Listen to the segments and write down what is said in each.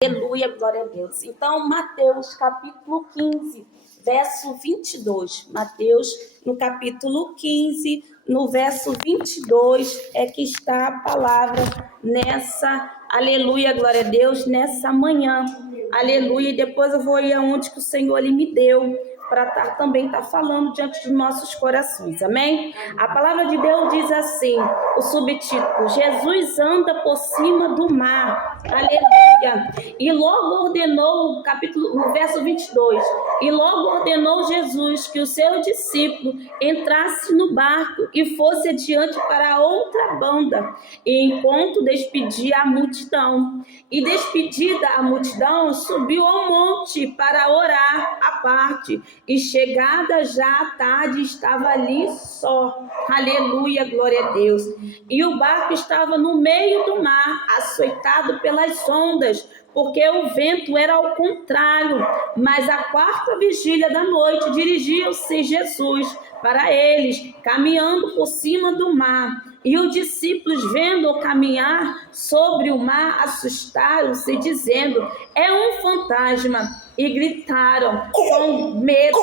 Aleluia, glória a Deus. Então, Mateus capítulo 15, verso 22. Mateus, no capítulo 15, no verso 22, é que está a palavra nessa, aleluia, glória a Deus, nessa manhã. Aleluia, e depois eu vou ir aonde que o Senhor ele me deu, para também estar falando diante dos nossos corações, amém? A palavra de Deus diz assim, o subtítulo, Jesus anda por cima do mar, aleluia, e logo ordenou, no verso 22, e logo ordenou Jesus que o seu discípulo entrasse no barco e fosse adiante para a outra banda, e enquanto despedia a multidão, e despedida a multidão, subiu ao monte para orar à parte, e chegada já à tarde, estava ali só. Aleluia, glória a Deus. E o barco estava no meio do mar, açoitado pelas ondas, porque o vento era ao contrário. Mas à quarta vigília da noite, dirigiu-se Jesus para eles, caminhando por cima do mar. E os discípulos, vendo-o caminhar sobre o mar, assustaram-se, dizendo, é um fantasma, e gritaram com medo.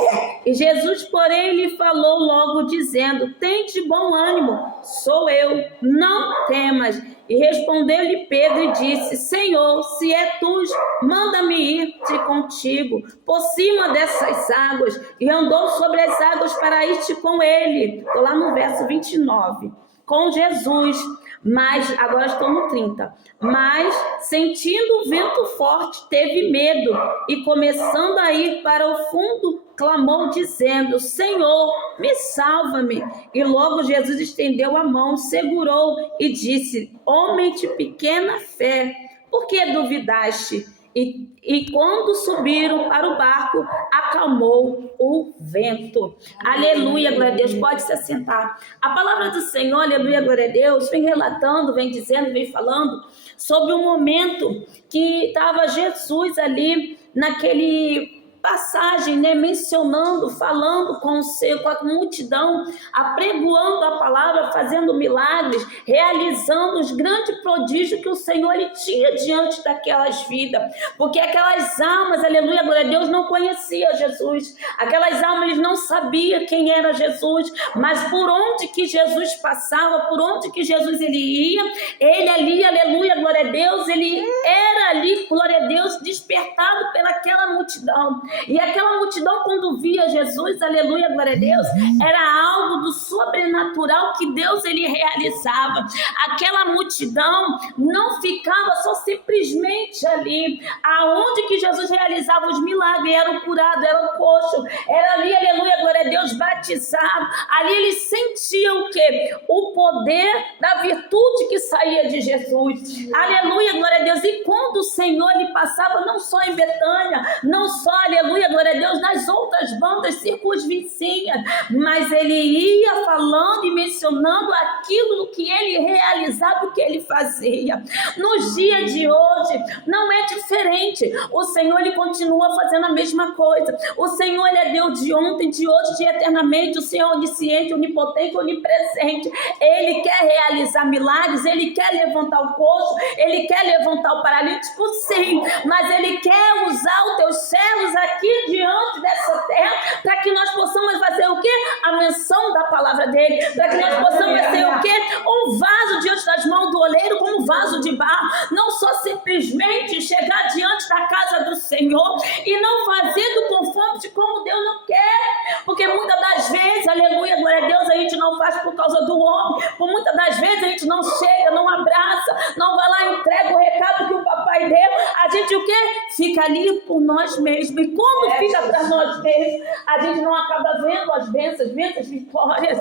E Jesus, porém, lhe falou logo, dizendo, tende bom ânimo, sou eu, não temas. E respondeu-lhe Pedro e disse, Senhor, se é tu, manda-me ir-te contigo por cima dessas águas. E andou sobre as águas para ir-te com ele. Estou lá no verso 29. Com Jesus, mas, agora estou no 30, mas, sentindo o vento forte, teve medo, e começando a ir para o fundo, clamou dizendo, Senhor, me salva-me. E logo Jesus estendeu a mão, segurou e disse, homem de pequena fé, por que duvidaste? E quando subiram para o barco, acalmou o vento. Aleluia, glória a Deus. Pode se assentar. A palavra do Senhor, aleluia, glória a Deus, vem relatando, vem dizendo, vem falando sobre o momento que estava Jesus ali naquele passagem, né, mencionando, falando com a multidão, apregoando a palavra, fazendo milagres, realizando os grandes prodígios que o Senhor ele tinha diante daquelas vidas, porque aquelas almas, aleluia, glória a Deus, não conheciam Jesus, aquelas almas eles não sabiam quem era Jesus, mas por onde que Jesus passava, por onde que Jesus ele ia, ele ali, aleluia, glória a Deus, ele era ali, glória a Deus, despertado pelaquela multidão. E aquela multidão, quando via Jesus, aleluia, glória a Deus, era algo do sobrenatural que Deus ele realizava. Aquela multidão não ficava só simplesmente ali, aonde que Jesus realizava os milagres, era o curado, era o coxo, era ali, aleluia, glória a Deus, batizado. Ali eles sentiam o quê? O poder da virtude que saía de Jesus. Aleluia, glória a Deus. E quando o Senhor ele passava, não só em Betânia, não só, aleluia, glória a Deus, nas outras bandas circunvizinhas, mas ele ia falando e mencionando aquilo que ele realizava, o que ele fazia. Nos dias de hoje, não é diferente. O Senhor, ele continua fazendo a mesma coisa. O Senhor, ele é Deus de ontem, de hoje, de eternamente. O Senhor é onisciente, onipotente, onipresente. Ele quer realizar milagres, ele quer levantar o coxo, ele quer levantar o paralítico, sim, mas ele quer usar os teus servos aqui diante dessa terra, para que nós possamos fazer o quê? A menção da palavra dele, para que nós possamos fazer o quê? Um vaso diante das mãos do oleiro, como um vaso de barro, não só simplesmente chegar diante da casa do Senhor e não fazer do conforme como Deus não quer, porque muitas das vezes, aleluia, glória a Deus, a gente não faz por causa do homem, por muitas das vezes a gente não chega, não abraça, não vai lá e entrega o recado que o papai deu, a gente o quê? Fica ali por nós mesmos, e quando fica para nós mesmos, a gente não acaba vendo as bênçãos, vendo as vitórias.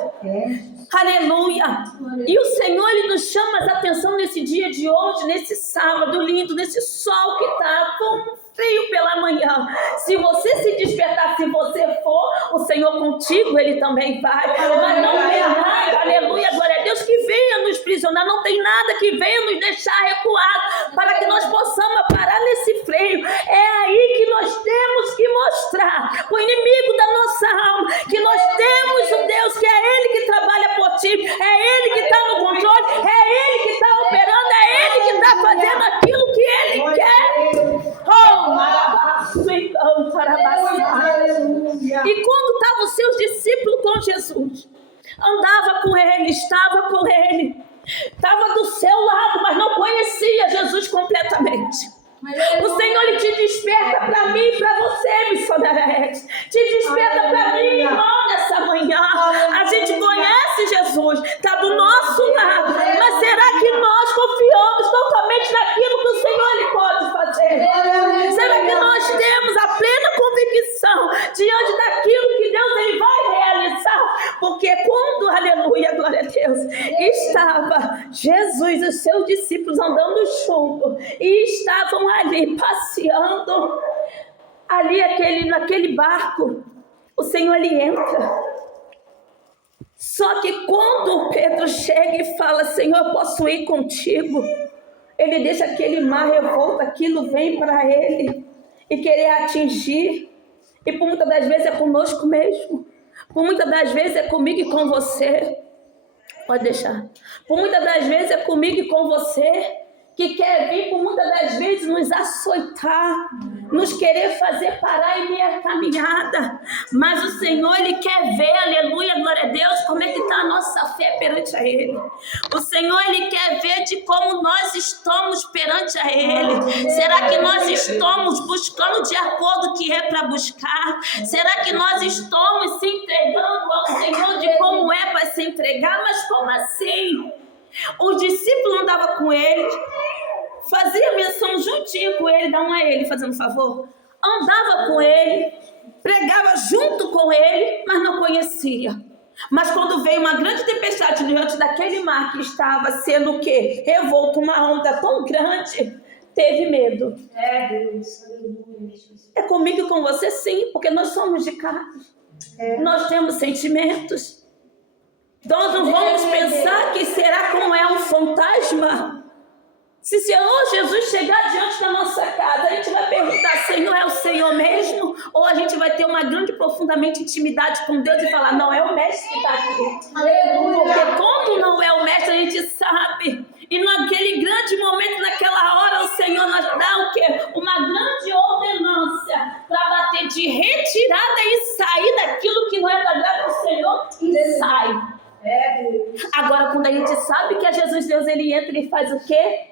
Aleluia! E o Senhor ele nos chama a atenção nesse dia de hoje, nesse sábado lindo, nesse sol que está com frio pela manhã. Se você se despertar, se você for, o Senhor contigo, ele também vai. Mas não tem nada, aleluia, glória a Deus, que venha nos prisionar, não tem nada que venha nos deixar recuados, para que nós possamos parar nesse freio. É aí que nós temos que mostrar o inimigo da nossa alma, que nós temos um Deus que é ele que trabalha por ti, é ele que está no controle, é ele que está operando, é ele que está fazendo aquilo que ele quer. andava com ele, estava com ele, estava do seu lado, mas não conhecia Jesus completamente. O Senhor, Ele te desperta para mim e para você, missionária Edson. Te desperta para mim, irmão, nessa manhã. A gente conhece Jesus, está do nosso lado. Mas será que nós confiamos totalmente naquilo que o Senhor Ele pode fazer? Será que nós temos a plena convicção diante daquilo que Deus Ele vai realizar? Porque quando, aleluia, glória a Deus, estava Jesus e os seus discípulos andando juntos e estavam ali passeando, ali naquele barco, o Senhor Ele entra. Só que quando Pedro chega e fala, Senhor, eu posso ir contigo, ele deixa aquele mar revolto, aquilo vem para ele e querer atingir. E por muitas das vezes é conosco mesmo, por muitas das vezes é comigo e com você. Pode deixar. Por muitas das vezes é comigo e com você, que quer vir por muitas das vezes nos açoitar, nos querer fazer parar em meia caminhada. Mas o Senhor, Ele quer ver, aleluia, glória a Deus, como é que está a nossa fé perante a Ele. O Senhor, Ele quer ver de como nós estamos perante a Ele. Será que nós estamos buscando de acordo com o que é para buscar? Será que nós estamos se entregando ao Senhor de como é para se entregar? Mas como assim? O discípulo andava com ele, fazia menção juntinho com ele, dá um a ele, fazendo favor. Andava com ele, pregava junto com ele, mas não conhecia. Mas quando veio uma grande tempestade diante daquele mar que estava sendo o quê? Revolto, uma onda tão grande, teve medo. É comigo e com você sim, porque nós somos de carne. Nós temos sentimentos. Nós não vamos pensar que será como é um fantasma. Se o Senhor Jesus chegar diante da nossa casa, a gente vai perguntar, Senhor, é o Senhor mesmo? Ou a gente vai ter uma grande, profundamente intimidade com Deus e falar, não, é o mestre que está aqui. Aleluia. Porque quando não é o mestre, a gente sabe. E naquele grande momento, naquela hora, o Senhor nos dá o quê? Uma grande ordenância para bater de retirada e sair daquilo que não é da graça do Senhor e sai. Agora, quando a gente sabe que é Jesus Deus, Ele entra e faz o quê?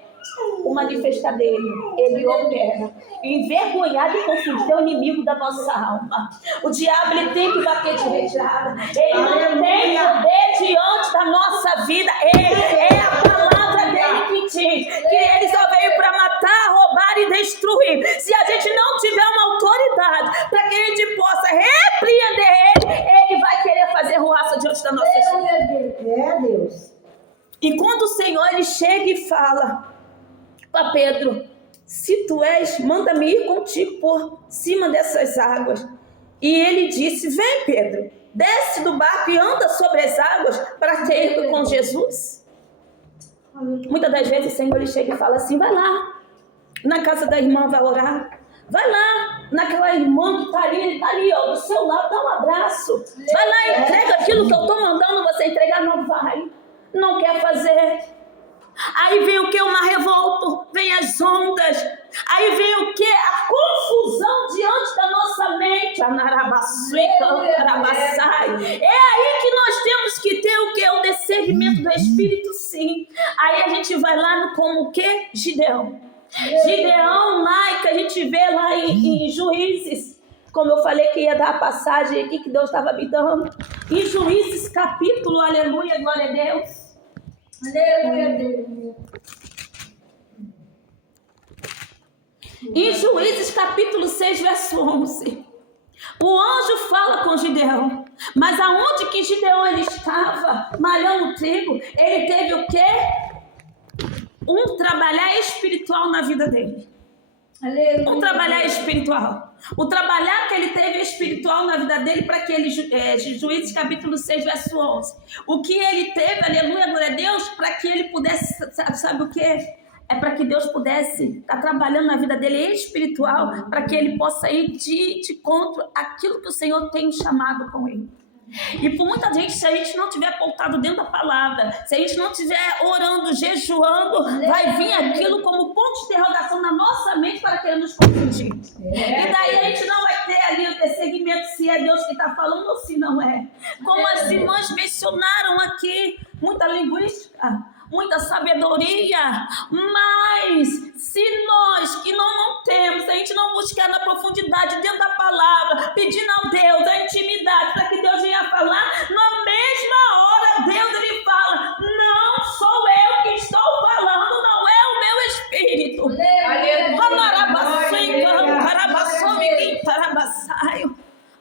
O manifestar dele. Ele opera. Envergonhado e confundir o inimigo da nossa alma. O diabo, ele tem que bater de retirada. Ele não tem poder diante da nossa vida. É a palavra dele que diz que ele só veio para matar, roubar e destruir. Se a gente não tiver uma autoridade para que a gente possa repreender ele vai querer fazer ruaça diante da nossa vida. Deus. E quando o Senhor, ele chega e fala para Pedro, se tu és, manda-me ir contigo por cima dessas águas. E ele disse, vem Pedro, desce do barco e anda sobre as águas para ter ido com Jesus. Muitas das vezes o Senhor, ele chega e fala assim, vai lá na casa da irmã, vai orar. Vai lá naquela irmã que está ali, ó, do seu lado, dá um abraço. Vai lá e entrega aquilo que eu estou mandando você entregar. Não vai, não quer fazer. Aí vem o que? O mar revolto, vem as ondas. Aí vem o que? A confusão diante da nossa mente. É aí que nós temos que ter o que? O discernimento do Espírito, sim. Aí a gente vai lá como o que? Gideão. Gideão lá, que a gente vê lá em Juízes, como eu falei que ia dar a passagem aqui que Deus estava me dando, em Juízes capítulo, aleluia, glória a Deus, aleluia, Deus. Em Juízes capítulo 6, verso 11, o anjo fala com Gideão, mas aonde que Gideão ele estava malhando trigo, ele teve o quê? Um trabalhar espiritual na vida dele. Aleluia. Um trabalhar espiritual. O trabalhar que ele teve espiritual na vida dele para que ele, Juízes capítulo 6, verso 11. O que ele teve, aleluia, glória a Deus, para que ele pudesse, sabe o que? É para que Deus pudesse estar trabalhando na vida dele espiritual, para que ele possa ir de contra aquilo que o Senhor tem chamado com ele. E por muita gente, se a gente não tiver apontado dentro da palavra, se a gente não estiver orando, jejuando, vai vir aquilo como ponto de interrogação na nossa mente para querer nos confundir. E daí a gente não vai ter ali o discernimento se se é Deus que está falando ou se não é. Como as irmãs mencionaram aqui, muita linguística, muita sabedoria, mas se nós que não temos, a gente não buscar na profundidade dentro da palavra, pedindo a Deus a intimidade para que Deus venha falar, na mesma hora Deus ele fala, não sou eu que estou falando, não é o meu espírito.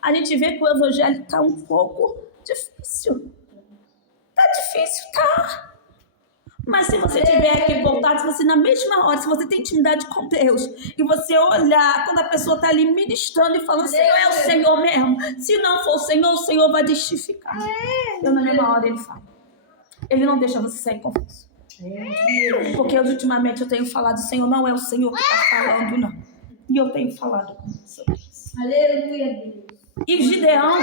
A gente vê que o evangelho está um pouco difícil. Está difícil, tá? Mas se você tiver aqui voltado, se você na mesma hora, se você tem intimidade com Deus, e você olhar quando a pessoa está ali ministrando e falando, Senhor, é o Senhor mesmo. Se não for o Senhor vai testificar. Eu na mesma hora ele fala. Ele não deixa você sair confuso. Porque ultimamente eu tenho falado, Senhor, não é o Senhor que está falando, não. E eu tenho falado com você. Aleluia. E Gideão,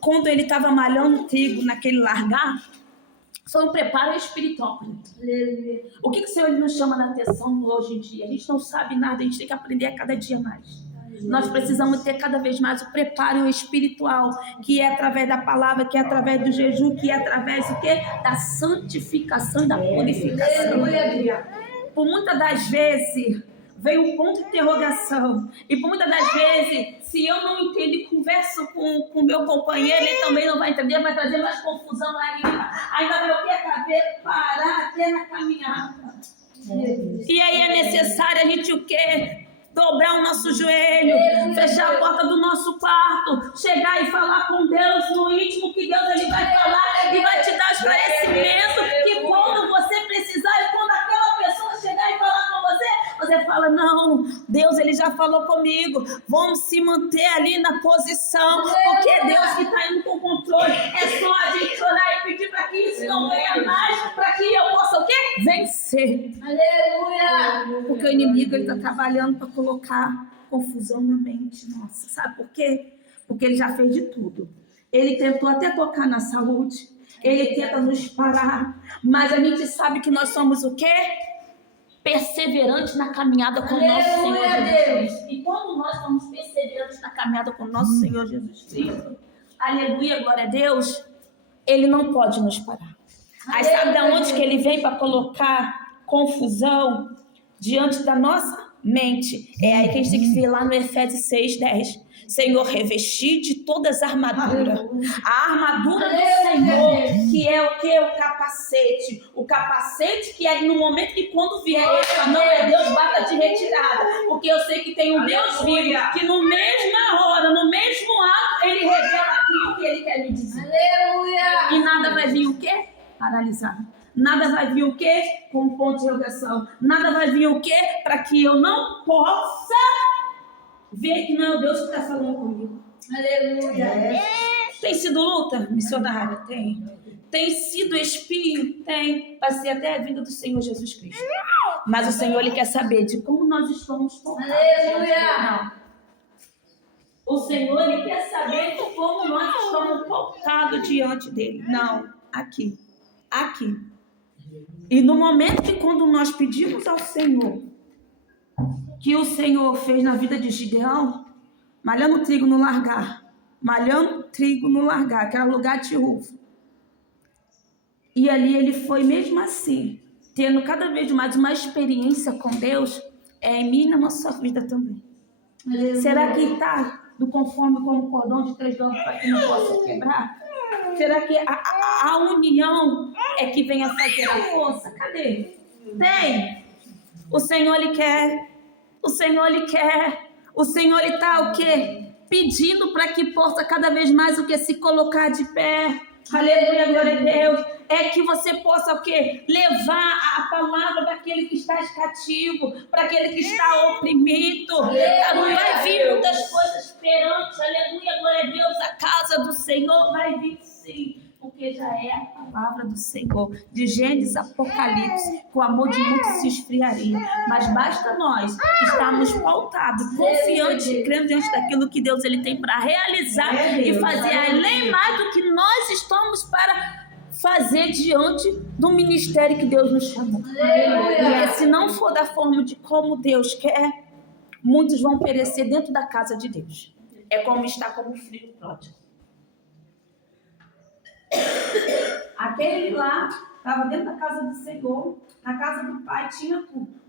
quando ele estava malhando trigo naquele largar, foi um preparo espiritual. O que o Senhor nos chama na atenção hoje em dia? A gente não sabe nada, a gente tem que aprender a cada dia mais. Nós precisamos ter cada vez mais o preparo espiritual, que é através da palavra, que é através do jejum, que é através do quê? Da santificação e da purificação. Por muitas das vezes vem um ponto de interrogação. E por muitas das vezes, se eu não entendo e converso com o meu companheiro, ele também não vai entender, vai trazer mais confusão ainda. Ainda vai o quê? Parar até na caminhada. E aí é necessário a gente o quê? Dobrar o nosso joelho, fechar a porta do nosso quarto, chegar e falar com Deus no íntimo, que Deus ele vai falar e vai te dar esclarecimento, que quando você precisar e quando aquela pessoa chegar e falar com você fala, não, Deus ele já falou comigo, vamos se manter ali na posição, porque é Deus que está indo com o controle, é só a gente orar e pedir para que isso não venha mais, para que eu possa o quê? Vencer. Aleluia! Porque o inimigo ele está trabalhando para colocar confusão na mente nossa, sabe por quê? Porque ele já fez de tudo, ele tentou até tocar na saúde, ele tenta nos parar, mas a gente sabe que nós somos o quê? Perseverantes na caminhada com o nosso Senhor Jesus Cristo. E quando nós somos perseverantes na caminhada com o nosso Senhor Jesus Cristo, aleluia, glória a Deus, ele não pode nos parar. Aí sabe de onde que ele vem para colocar confusão diante da nossa mente? É aí que a gente tem que ver lá no Efésios 6:10. Senhor, revestir de todas as armaduras. A armadura do Senhor, que é o que? O capacete. O capacete que é no momento que quando vier ele, não é Deus, bata de retirada. Porque eu sei que tem um Deus vivo, que no mesma hora, no mesmo ato, ele revela aquilo que ele quer me dizer. Aleluia! E nada vai vir o quê? Paralisar. Nada vai vir o quê? Com um ponto de interrogação. Nada vai vir o quê? Para que eu não possa ver que não é o Deus que está falando comigo. Aleluia. Tem sido luta, missionária? Tem. Tem sido espinho? Tem. Vai ser até a vinda do Senhor Jesus Cristo. Mas o Senhor ele quer saber de como nós estamos portados. Aleluia. O Senhor ele quer saber de como nós estamos portados diante dele. Não, aqui. Aqui. E no momento que quando nós pedimos ao Senhor, que o Senhor fez na vida de Gideão, malhando trigo no largar, que era lugar de uva. E ali ele foi mesmo assim, tendo cada vez mais uma experiência com Deus, em mim e na nossa vida também. Será que está do conforme como cordão de 3 dedos para que não possa quebrar? Será que a união é que vem a fazer a força? Cadê? Tem. O Senhor ele quer. O Senhor ele quer. O Senhor ele está o quê? Pedindo para que possa cada vez mais o que? Se colocar de pé. Aleluia, glória a Deus. É que você possa o quê? Levar a palavra para aquele que está cativo, para aquele que está oprimido. Não vai vir muitas coisas perante, aleluia, glória a Deus, a casa do Senhor vai vir sim. Porque já é a palavra do Senhor, de Gênesis, Apocalipse, que o amor de muitos se esfriaria. Mas basta nós estarmos pautados, confiantes e crendo diante daquilo que Deus ele tem para realizar e fazer além mais do que nós estamos para fazer diante do ministério que Deus nos chamou. E se não for da forma de como Deus quer, muitos vão perecer dentro da casa de Deus. É como estar como filho pródigo. Aquele lá estava dentro da casa do Senhor, na casa do Pai tinha tudo.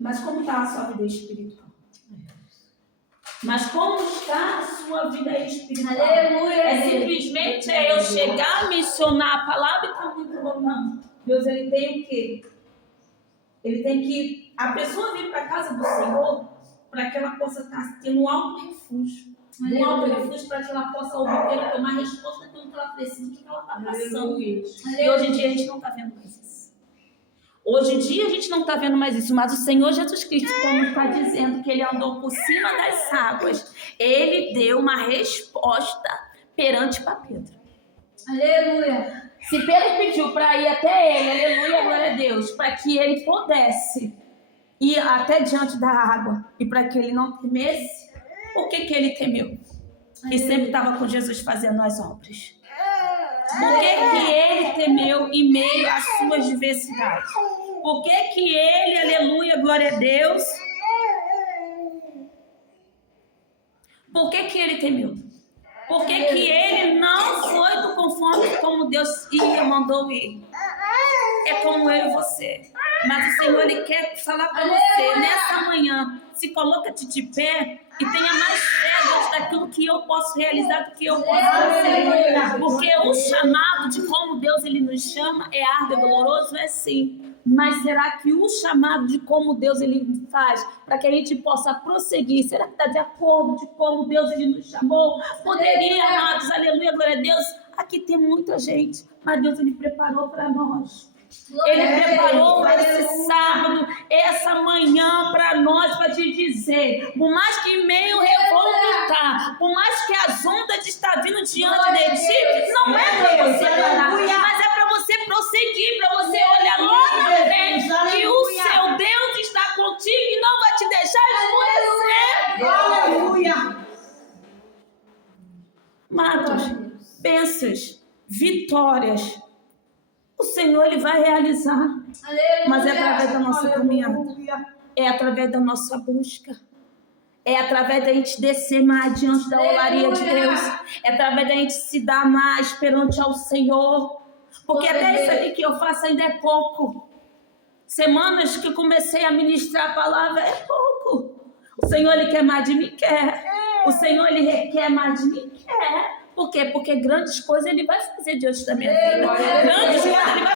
Mas como está a sua vida espiritual? Mas como está a sua vida espiritual? Aleluia. É simplesmente eu chegar, mencionar a palavra e está muito bom. Não. Deus, ele tem o quê? Ele tem que... A pessoa vir para a casa do Senhor para que ela possa estar tendo um alto refúgio. Um alto refúgio para que ela possa obter uma resposta daquilo que ela precisa, do que ela está passando. E hoje em dia a gente não está vendo mais isso. Hoje em dia a gente não está vendo mais isso, mas o Senhor Jesus Cristo, como está dizendo que ele andou por cima das águas, ele deu uma resposta perante para Pedro. Aleluia. Se Pedro pediu para ir até ele, aleluia, glória a Deus, para que ele pudesse ir até diante da água e para que ele não temesse, por que ele temeu? E sempre estava com Jesus fazendo as obras. Por que ele temeu em meio às suas diversidades? Por que ele, aleluia, glória a Deus? Por que ele temeu? Por que ele não foi do conforme como Deus mandou ir? É como eu e você. Mas o Senhor, ele quer falar para você nessa manhã. Se coloca-te de pé e tenha mais fé diante daquilo que eu posso realizar do que eu posso fazer. Porque o chamado de como Deus ele nos chama é árduo, é doloroso, é sim. Mas será que o chamado de como Deus ele faz para que a gente possa prosseguir, será que está de acordo de como Deus ele nos chamou? Poderia, amados, aleluia, glória a Deus. Aqui tem muita gente, mas Deus ele preparou para nós. Ele preparou esse sábado, essa manhã para nós, para te dizer, por mais que meio revolto tá, por mais que as ondas estão vindo diante de ti, não é para você parar, mas é para você prosseguir, para você olhar lá na frente, que o seu Deus está contigo e não vai te deixar esmorecer. Aleluia. Amados, bênçãos, vitórias, o Senhor ele vai realizar, Aleluia. mas é através da nossa caminhada, é através da nossa busca, é através da gente descer mais diante da olaria de Deus, é através da gente se dar mais perante ao Senhor, porque até isso aqui que eu faço ainda é pouco. Semanas que comecei a ministrar a palavra é pouco. O Senhor ele quer mais de mim, quer. O Senhor ele requer mais de mim, quer. Por quê? Porque grandes coisas ele vai fazer diante da minha vida. Grandes coisas ele vai